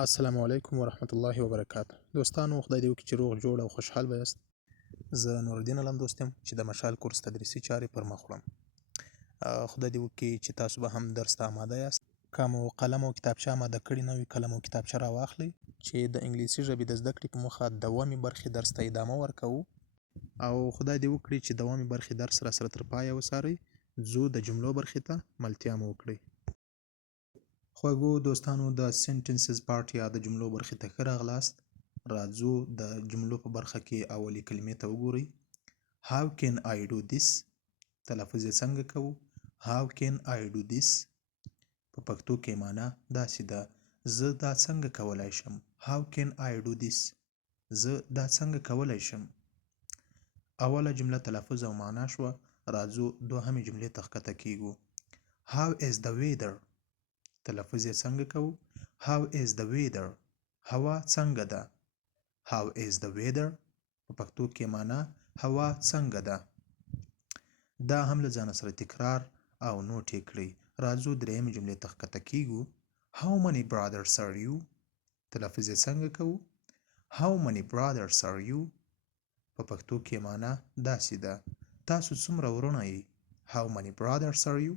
السلام علیکم ورحمت الله وبرکاته. دوستانو خدای دې وکړي چې روغ جوړ او خوشحال به یاست. زه نورالدین علم دوست یم چې د مشال کورس تدریسي چارې پر مخ وړم. خدای دې وکړي چې تاسو به هم درس ته آماده یاست. که مو قلم او کتابچه آماده کړي نه وي قلم او کتابچه راواخلئ چې د انګلیسي ژبې د زده کړې په موخه دوامي برخې درس ته ادامه ورکوو او خدای دې وکړي چې دوامي برخې درس را سره تر پایه وڅارئ. ځو د جملو برخې ته ملتیا مو وکړئ. خوږو دوستانو د سنټنسز پارت یا د جملو برخې ته ښه راغلاست. راځو د جملو په برخه کې اولې کلمې ته وګورئ. How can I do this؟ تلفظ یې څنګه کوو؟ How can I do this؟ په پښتو کې معنا داسې ده: زه دا څنګه کولای شم؟ How can I do this؟ زه دا څنګه کولای شم؟ اوله جمله تلفظ او معنا شوه. راځو دوهمې جملې ته ښکته کیږو. How is the weather؟ تلفظ یې څنګه کوو؟ How is the weather؟ هوا څنګه ده؟ How is the weather؟ په پښتو کې معنا هوا څنګه ده؟ دا هم له ځان سره تکرار او نوټ یې کړئ. راځو درېیمې جملې ته ښکته کیږو. How many brothers are you؟ تلفظ یې څنګه کوو؟ How many brothers are you؟ په پښتو کې معنا داسې ده: تاسو څومره وروڼه یې؟ How many brothers are you؟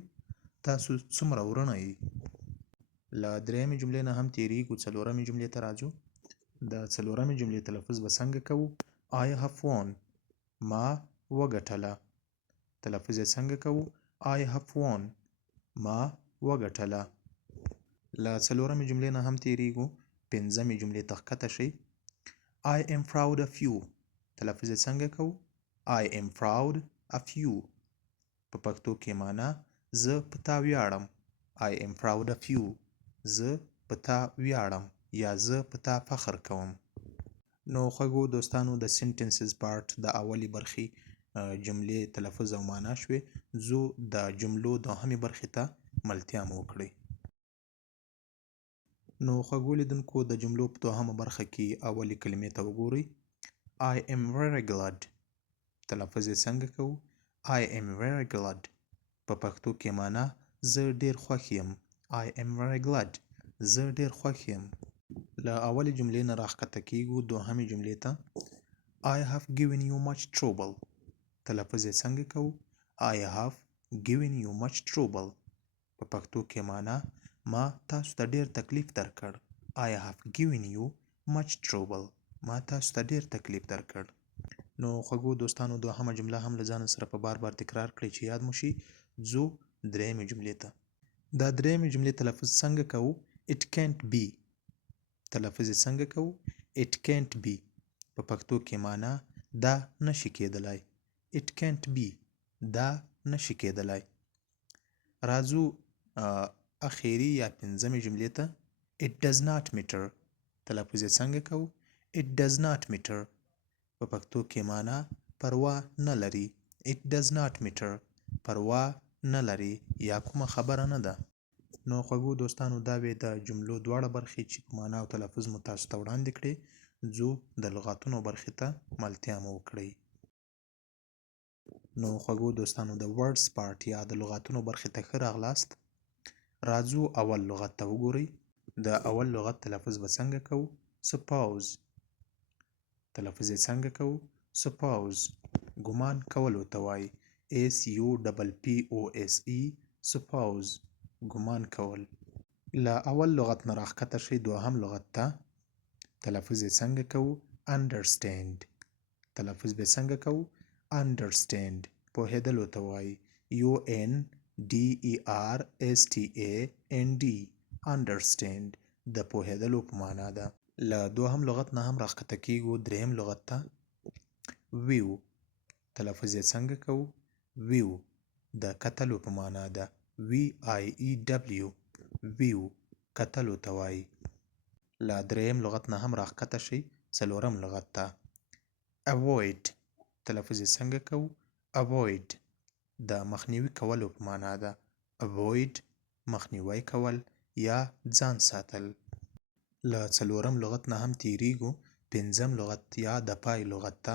تاسو څومره وروڼه یې؟ له درېیمې جملې نه هم تیریږو څلورمې جملې ته راځو. د څلورمې جملې تلفظ به څنګه کوو؟ I have won. ما وګټله. تلفظ یې څنګه کوو؟ I have won. ما وګټله. له څلورمې جملې نه هم تیریږو پنځمې جملې ته ښکته شئ. I am proud of you. تلفظ یې څنګه کوو؟ I am proud of you. په پښتو کې معنا زه په تا ویاړم. I am proud of you. زه په تا ویاړم یا زه په تا فخر کوم. نو خوږو دوستانو د سنټنسز پارت د اولې برخې جملې تلفظ او معنا شوې. زو د جملو دوهمې برخې ته ملتیا مو وکړئ. نو خوږو لیدونکو د جملو په دوهمه برخه کې اولې کلمې ته وګورئ. I am very glad. تلفظ یې څنګه کوو؟ I am very glad. په پښتو کې معنا زه ډیر خوښ یم. I am very glad. زه ډیر خوښ یم. له اولې جملې نه راښکته کیږو دوهمې جملې ته. I have given you much trouble. تلفظ یې څنګه کوو؟ I have given you much trouble. په پښتو کې معنا ما تاسو ته ډیر تکلیف درکړ. I have given you much trouble. ما تاسو ته ډیر تکلیف درکړ. نو خوږو دوستانو دوهمه جمله هم له ځان سره په بار بار تکرار کړئ چې یاد مو شي. ځو درېیمې جملې ته. دا درېیمې جملې تلفظ څنګه کوو؟ It can't be. تلفظ یې څنګه کوو؟ It can't be. په پښتو کې معنا دا نشي کېدلی. It can't be. دا نشي کېدلی. راځو اخیری یا پنځمې جملې ته. It does not matter. تلفظ یې څنګه کوو؟ It does not matter. په پښتو کې معنا پروا نه لري. It does not matter. پروا نه لري یا کومه خبره نه ده. نو خوږو دوستانو دا وې د جملو دواړه برخې چې په معنا او تلفظ مو تاسو ته وړاندې کړې. ځو د لغاتونو برخې ته ملتیا مو وکړئ. نو خوږو دوستانو د ورډز پارت یا د لغاتونو برخې ته ښه راغلاست. راځو اول لغت ته وګورئ. د اول لغت تلفظ به څنګه کوو؟ Suppose. تلفظ یې څنګه کوو؟ Suppose. ګمان کولو ته وایي. SUPPOSE. Suppose. ګمان کول. له اول لغت نه راښکته شئ دوهم لغت ته. تلفظ یې څنګه کوو؟ Understand. تلفظ به څنګه کوو؟ Understand. پوهېدلو ته وایي. UNDERSTAND. Understand. د پوهېدلو په معنا ده. له دوهم لغت نه هم راښکته کیږو درېیم لغت ته. View. تلفظ یې څنګه کوو؟ View. د کتلو په معنا ده. VIEW. View. کتلو ته وایي. له درېیم لغت نه هم راښکته شئ څلورم لغت ته. Avoid. تلفظ یې څنګه کوو؟ Avoid. د مخنیوي کولو په معنا ده. Avoid. مخنیوی کول یا ځان ساتل. له څلورم لغت نه هم تیریږو پنځم لغت یا د پای لغت ته.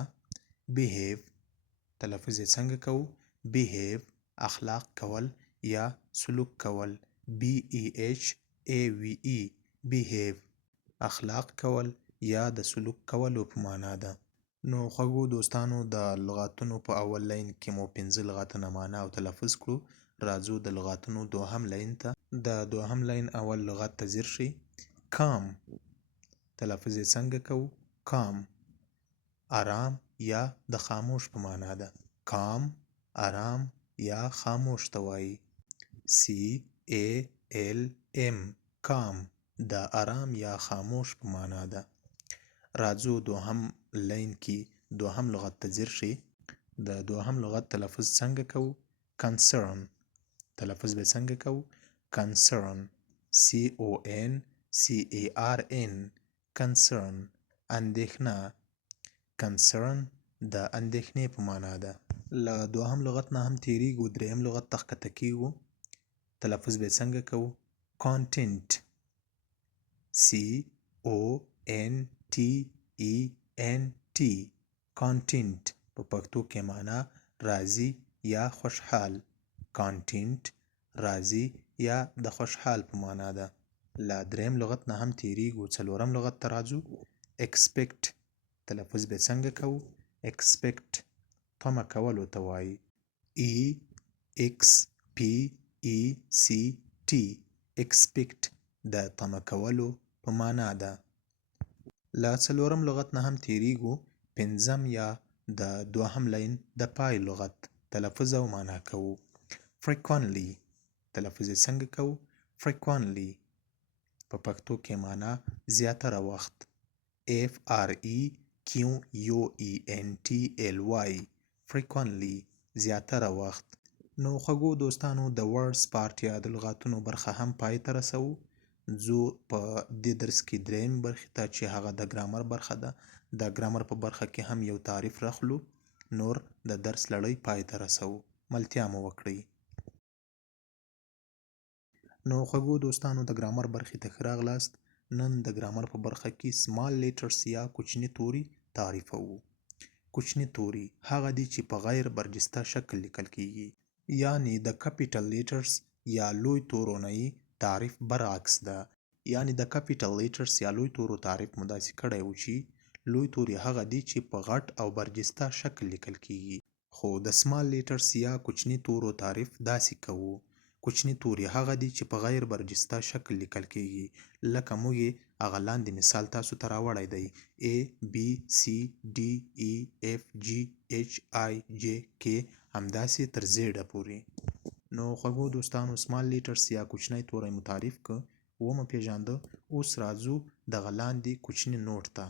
Behave. تلفظ یې څنګه کوو؟ Behave. اخلاق کول یا سلوک کول. BEHAVE. Behave. اخلاق کول یا د سلوک کولو په معنا ده. نو خوږو دوستانو د لغاتونو په اول لاین کې مو 15 لغاتونه معنا او تلفظ کړو. راځو د لغاتونو دوهم لاین ته. د دوهم لاین اول لغت ته ځیر شئ. کام تلفظ یې څنګه کوو؟ کام آرام یا د خاموش په معنا ده. کام آرام یا خاموش ته وایي. CALM کام د آرام یا خاموش په معنا ده. راځو دوهم لاین کې دوهم لغت ته ځیر شئ. د دوهم لغت تلفظ څنګه کوو؟ concern تلفظ به څنګه کوو؟ concern CONCARN concern اندېښنه. concern د اندېښنې په معنا ده. له دوهم لغت نه هم تیریږو دریم لغت ته ښکته کیږو. تلفظ به څنګه کوو؟ content CONTENT content په پښتو کې معنا راضي یا خوشحال. content راضي یا د خوشحال په معنا ده. له دریم لغت نه هم تیریږو څلورم لغت ته راځو. expect تلفظ به څنګه کوو؟ expect تمه کولو ته وایي. EXPECT expect د تمه کولو په معنا ده. له څلورم لغت نه هم تیریږو پنځم یا د دوهم لاین د پای لغت تلفظ او معنا کوو. frequently تلفظ یې څنګه کوو؟ frequently په پښتو کې معنا زیاتره وخت. FREQUENTLY frequently زیاتره وخت. نو خوږو دوستانو د words part یا د لغاتونو برخه هم پای ته رسوو. ځو په دې درس کې دریم برخې ته چې هغه د ګرامر برخه ده. د ګرامر په برخه کې هم یو تعریف راخلو. نور د درس لړۍ پای ته رسوو. ملتیا مو وکړئ. نو خوږو دوستانو د ګرامر برخې ته ښه راغلاست. نن د ګرامر په برخه کې small letters یا کوچني توري تعریفوو. کوچني توري هغه دي چې په غیر برجسته شکل لیکل کیږي. یعنی د capital letters یا لوی تورو نه تعریف برعکس ده. یعنی د capital letters یا لوی تورو تعریف مو داسې کړی و چې لوی توري هغه دي چې په غټ او برجسته شکل لیکل کیږي. خو د small letters یا کوچني تورو تعریف داسې کوو. کوچني توري هغه دي چې په غیر برجسته شکل لیکل کیږي. لکه موږ یې هغه لاندې مثال تاسو ته راوړی دی. A B C D E F G H I J K همداسې تر زیډه پورې. نو خوږو دوستانو small letters یا کوچنی توری مو تعریف که ومو پیژانده. اوس راځو دغه لاندې کوچني نوټ ته.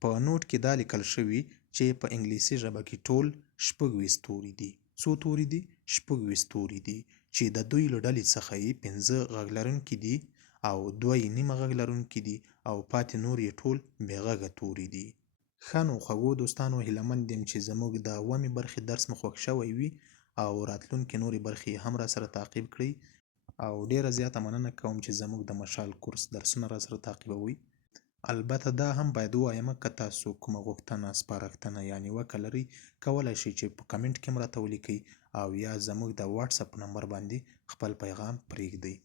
په نوټ کې دا لیکل شوي چې په انګلیسي ژبه کې ټول 26 توري دي. څو توري دي؟ 26 توري دي چې د دوی له ډلې څخه یې 15 غږ لرونکي دي او 2 یې نیمه غږ لرونکي دي او پاتې نور یې ټول بې غږه توري دي. ښه نو خوږو دوستانو هیله مند یم چې زموږ د اوومې برخې درس مو خوښ شوی وي او راتلونکې نورې برخې هم را سره تعقیب کړئ. او ډیره زیاته مننه کوم چې زموږ د مشال کورس درسونه را سره تعقیبوئ. البته دا هم باید ووایم که تاسو کومه غوښتنه سپارښتنه یا نیوکه لرئ کولی شئ چې په کمنټ کې هم راته ولیکئ او یا زموږ د واتساپ نمبر باندې خپل پیغام پرېږدئ.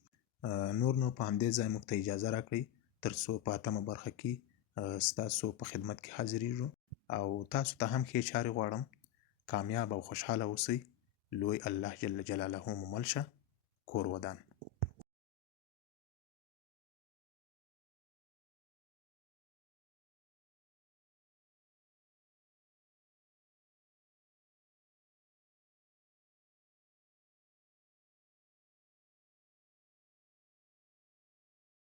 نور نو په همدې ځای موږ ته اجازه راکړئ تر څو په اتمه برخه کې ستاسو په خدمت کې حاضرېږو او تاسو ته هم ښې چارې غواړم. کامیاب او خوشحاله اوسئ. لوی الله جل جلاله مو مل شه. کور ودان.